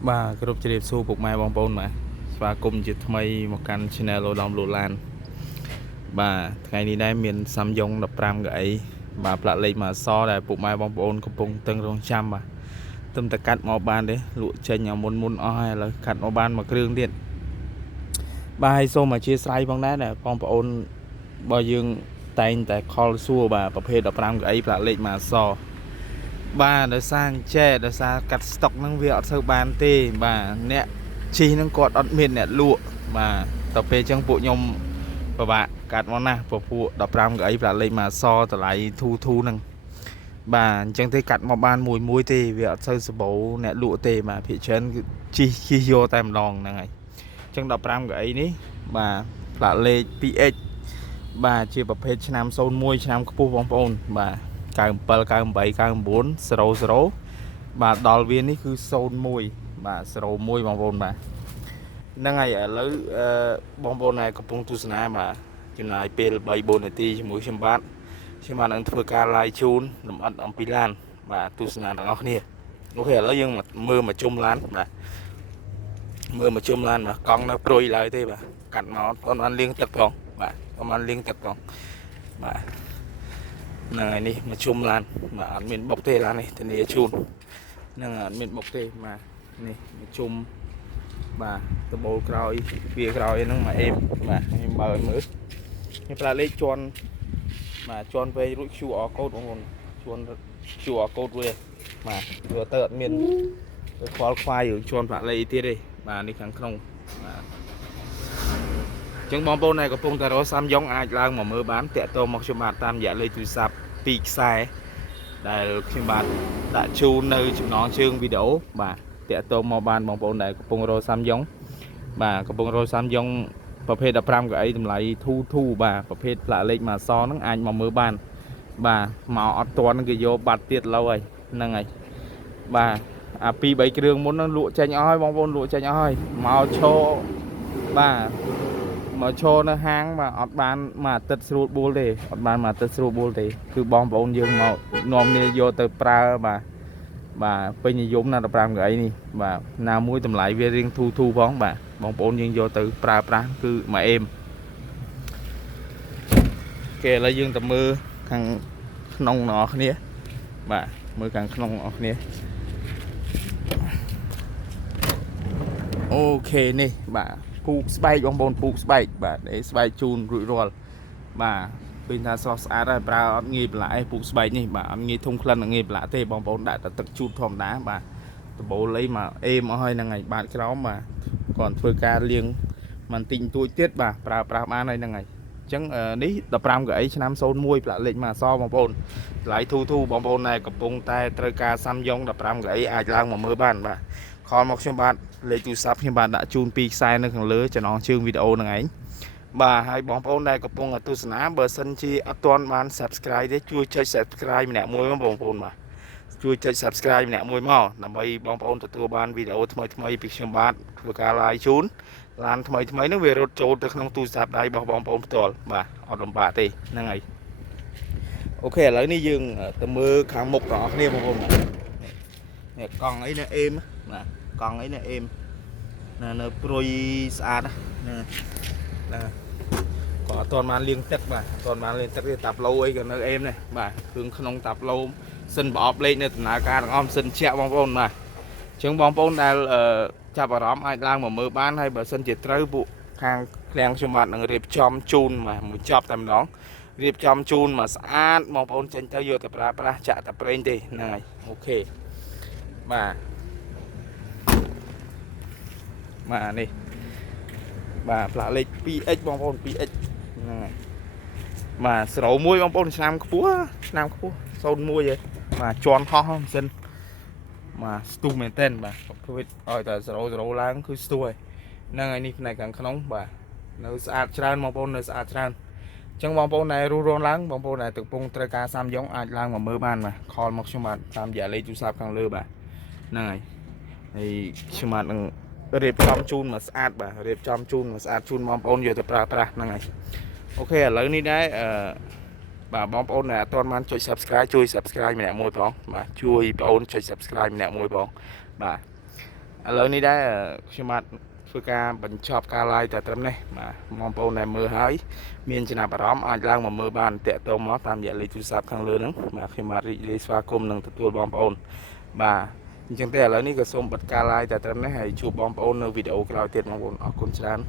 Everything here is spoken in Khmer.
Bà group chơi xu phục mai bong bồn mà và cùng chỉ thay một căn channel lô đom lô lan bà ngày đi đây miền Samsung đập ram gậy bà lạ lấy mà so đại phục mai bong bồn của bông từng rong trăm bà tâm ta cắt màu ban đấy lụa trên nhà môn môn oi là cắt màu ban mà kêu điện bà hay xô mà chia sẻ bóng đá này bong bồn bao dương tay tại call xua bàประเภท đập ram gậy lạ lấy mà so bà đã sang che đã sang cắt stock năng việc sơ ban tê bà nè chi năng cọt ọt miền nè lụa mà tập về trong bộ nhom và bạn cắt món nào phục vụ đập ram ấy là lấy mà so từ lại thu năng bà chẳng thấy cắt một ban mùi muối tê việc sơ sơ bố nè lụa tê mà phía trên chi chi vô tam lòng này trong đập ram ấy ní bà là lấy pH bà chiaประเภทឆ្នាំ01ឆ្នាំខ្ពស់បងប្អូនបាទ97 98 94 00បាទដល់វានេះគឺ01បាទ01បងប្អូនបាទហ្នឹងហើយឥឡូវបងប្អូនដែលកំពុងទស្សនាបាទចំណាយពេល3 4នាទីជាមួយខ្ញុំបាទនឹងធ្វើការ live ជូនលម្អិតអំពីឡានបាទទស្សនាទាំងអស់គ្នាអូខេឥឡូវយើងមើលមកជុំឡានបាទមើលមកជុំឡានបាទកង់នៅព្រុយឡើយទេបាទកាត់មកអត់បានលាងទឹកផងបាទអត់បានលាងទឹកផងបាទហ្នឹងហើយនេះមកជុំឡានបាទអត់មានបុកទេឡាននេះធានាជូនហ្នឹងអត់មានបុកទេបាទនេះមកជុំបាទដបូលក្រោយវាក្រោយហ្នឹងមកអេមបាទខ្ញុំបើឲ្យមើលខ្ញុំផ្លាលេខជន់បាទជន់ពេលរួច QR code បងប្អូនជន់ QR code វាបាទវាទៅអត់មានទៅខ្វល់ខ្វាយរឿងជន់ផ្លាលេខទៀតទេបាទនេះខាងក្នុងបាទចឹងបងប្អូនដែលកំពុងតែរកសាំយ៉ុងអាចឡើងមកមើលបានតាក់ទងមកខ្ញុំបាទតាមរយៈលេខទូរស័ព្ទ2ខ្សែដែលខ្ញុំបាទដាក់ជូននៅចំណងជើងវីដេអូបាទតាក់ទងមកបានបងប្អូនដែលកំពុងរកសាំយ៉ុងបាទកំពុងរកសាំយ៉ុងប្រភេទ15កៅអីតម្លៃធូបាទប្រភេទផ្លាកលេខម៉ាសហ្នឹងអាចមកមើលបានបាទមកអត់ទាន់គេយកបាត់ទៀតឡូវហើយហ្នឹងហើយបាទអា2 3គ្រឿងមុនហ្នឹងលក់ចេញអស់ហើយបងប្អូនលក់ចេញអស់ហើយមកឈរបាទមកឈរនៅហាងបាទអត់បានមួយអាទិត្យស្រួលបួលទេអត់បានមួយអាទិត្យស្រួលបួលទេគឺបងប្អូនយើងមកនាំគ្នាយកទៅប្រើបាទពេញនិយមណាស់15កៅអីនេះបាទណាមួយតម្លៃវារៀងធូផងបាទបងប្អូនយើងយកទៅប្រើប្រាស់គឺមួយអេមគេឥឡូវយើងទៅមើលខាងក្នុងអ្នកនរគ្នាបាទមើលខាងក្នុងអ្នកនរគ្នាអូខេនេះបាទពូកស្បែកបងប្អូនពូកស្បែកបាទស្បែកជូនរួចរាល់បាទឃើញថាស្រស់ស្អាតហើយប្រើអត់ងាយប្រឡាក់ឯពូកស្បែកនេះបាទអត់ងាយធំក្លិនអត់ងាយប្រឡាក់ទេបងប្អូនដាក់តែទឹកជូតធម្មតាបាទដបូលអីមកអេមអស់ហើយហ្នឹងហើយបាតក្រោមបាទគាត់ធ្វើការលាងមិនតិចតួចទៀតបាទប្រើប្រាស់បានហើយហ្នឹងហើយអញ្ចឹងនេះ15កៅអីឆ្នាំ01ផ្លាកលេខមកអសបងប្អូនថ្លៃធូបងប្អូនដែលកំពុងតែត្រូវការសាំយ៉ុង15កៅអីអាចឡើងមកមើលបានបាទខលមកខ្ញុំបាទលេខទូរស័ព្ទខ្ញុំបាទដាក់ជូន2ខ្សែនៅខាងលើចំណងជើងវីដេអូហ្នឹងឯងបាទហើយបងប្អូនដែលកំពុងទស្សនាបើសិនជាអត់ទាន់បាន Subscribe ទេជួយចុច Subscribe ម្នាក់មួយបងប្អូនបាទជួយចុច Subscribe ម្នាក់មួយមកដើម្បីបងប្អូនទទួលបានវីដេអូថ្មីពីខ្ញុំបាទធ្វើការ live ជូនឡានថ្មីហ្នឹងវារត់ចូលទៅក្នុងទូរស័ព្ទដៃរបស់បងប្អូនផ្ទាល់បាទអត់លំបាកទេហ្នឹងហើយអូខេឥឡូវនេះយើងទៅមើលខាងមុខបងប្អូនគ្នាបងប្អូននេះកង់អីនៅអេមបាទកង់អីនៅអេមនៅព្រុយស្អាតណាក៏អត់ទាន់បានលាងទឹកបាទអត់ទាន់បានលាងទឹកទេតាប់ឡូអីក៏នៅអេមដែរបាទគ្រឿងក្នុងតាប់ឡូសិនប្រអប់លេខនៅដំណើរការទាំងអស់សិនជាក់បងប្អូនបាទអញ្ចឹងបងប្អូនដែលចាប់អារម្មណ៍អាចឡើងមកមើលបានហើយបើសិនជាត្រូវពួកខាងឃ្លាំងខ្ញុំបាទនឹងរៀបចំជូនបាទមួយចប់តែម្ដងរៀបចំជូនមកស្អាតបងប្អូនចេញទៅយកទៅប្រើប្រាស់ចាក់តែប្រេងទេហ្នឹងហើយអូខេបាទបាទនេះបាទផ្លាកលេខ 2x បងប្អូន 2x ហ្នឹងហើយបាទ01បងប្អូនឆ្នាំខ្ពស់01ហ៎បាទជន់ហោះម៉ាស៊ីនបាទស្ទុះមែនទែនបាទប្រភេទឲ្យតែ00ឡើងគឺស្ទុះហើយហ្នឹងហើយនេះផ្នែកខាងក្នុងបាទនៅស្អាតច្រើនបងប្អូននៅស្អាតច្រើនអញ្ចឹងបងប្អូនដែលរស់រានឡើងបងប្អូនដែលកំពុងត្រូវការសាំយ៉ុងអាចឡើងមកមើលបានបាទខលមកខ្ញុំបាទតាមរយៈលេខទូរស័ព្ទខាងលើបាទហ្នឹងហើយខ្ញុំបាទនឹងរៀបចំជូនមកស្អាតបាទរៀបចំជូនមកស្អាតជូនបងប្អូនយកទៅប្រើប្រាស់ហ្នឹងហើយអូខេឥឡូវនេះដែរបាទបងប្អូនដែលអត់ទាន់បានចុច Subscribe ជួយ Subscribe ម្នាក់មួយផងបាទជួយបងប្អូនចុច Subscribe ម្នាក់មួយផងបាទ ឥឡូវនេះដែរខ្ញុំបាទធ្វើការបញ្ចប់ការ live តែត្រឹមនេះបាទបងប្អូនដែលមើលហើយមានចំណាប់អារម្មណ៍អាចឡើងមកមើលបានតាក់ទងមកតាមរយៈលេខទូរស័ព្ទខាងលើហ្នឹងបាទខ្ញុំបាទរីករាយស្វាគមន៍នឹងទទួលបងប្អូនបាទអញ្ចឹងទេឥឡូវនេះក៏សូមបិទការ live តែត្រឹមនេះហើយជួបបងប្អូននៅវីដេអូក្រោយទៀតបងប្អូនអរគុណច្រើន